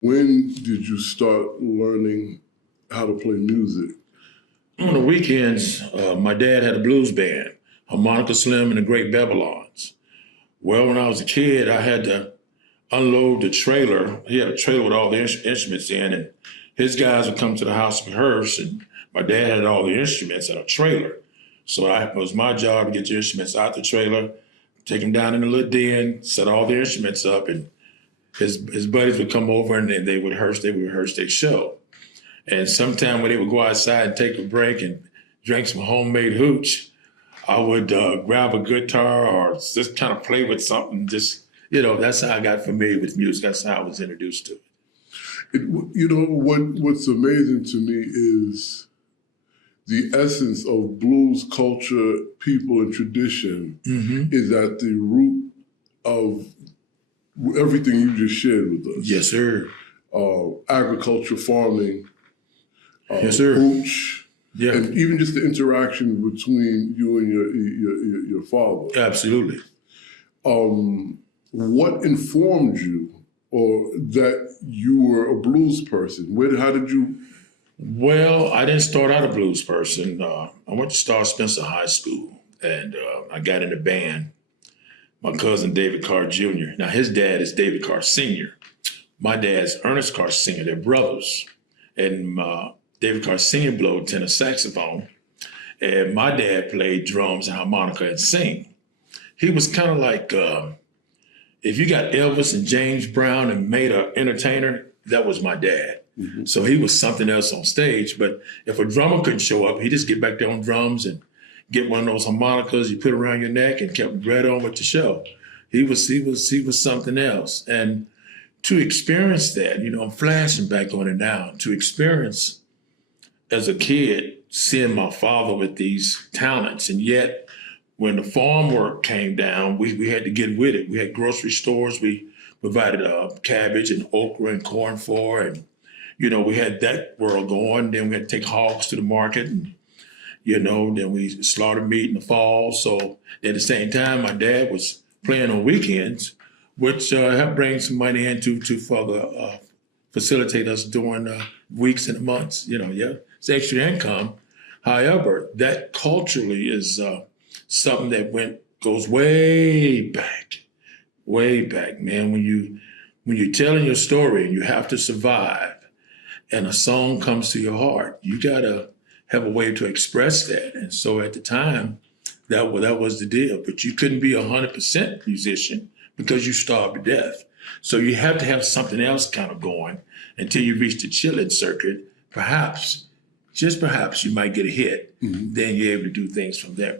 When did you start learning how to play music? On the weekends, my dad had a blues band, Harmonica Slim and the Great Babylons. Well, when I was a kid, I had to unload the trailer. He had a trailer with all the instruments in, and his guys would come to the house to rehearse, and my dad had all the instruments in a trailer. So it was my job to get the instruments out the trailer, take them down in the little den, set all the instruments up, and his buddies would come over and they would rehearse their show. And sometime when they would go outside and take a break and drink some homemade hooch, I would grab a guitar or just kind of play with something. Just, that's how I got familiar with music. That's how I was introduced to it. What's amazing to me is the essence of blues culture, people, and tradition is at the root of everything you just shared with us. Yes, sir. Agriculture, farming, yes, sir. hooch, yeah, and even just the interaction between you and your father. Absolutely. What informed you, or that you were a blues person? How did you? Well, I didn't start out a blues person. I went to Star Spencer High School, and I got in the band. My cousin, David Carr Jr. Now, his dad is David Carr Sr. My dad's Ernest Carr Sr. They're brothers. And David Carr Sr. played tenor saxophone. And my dad played drums and harmonica and sing. He was kind of like, if you got Elvis and James Brown and made an entertainer, that was my dad. Mm-hmm. So he was something else on stage. But if a drummer couldn't show up, he'd just get back there on drums and get one of those harmonicas you put around your neck and kept right on with the show. He was something else. And to experience that, I'm flashing back on it now, to experience as a kid, seeing my father with these talents. And yet when the farm work came down, we had to get with it. We had grocery stores. We provided cabbage and okra and corn for, and, we had that world going. Then we had to take hogs to the market, and, then we slaughtered meat in the fall. So at the same time, my dad was playing on weekends, which helped bring some money in to further facilitate us during weeks and months. It's extra income. However, that culturally is something that goes way back, man. When you're telling your story and you have to survive, and a song comes to your heart, you gotta have a way to express that. And so at the time, that was the deal. But you couldn't be 100% musician because you starved to death. So you have to have something else kind of going until you reach the chilling circuit. Perhaps, just perhaps, you might get a hit. Mm-hmm. Then you're able to do things from there. But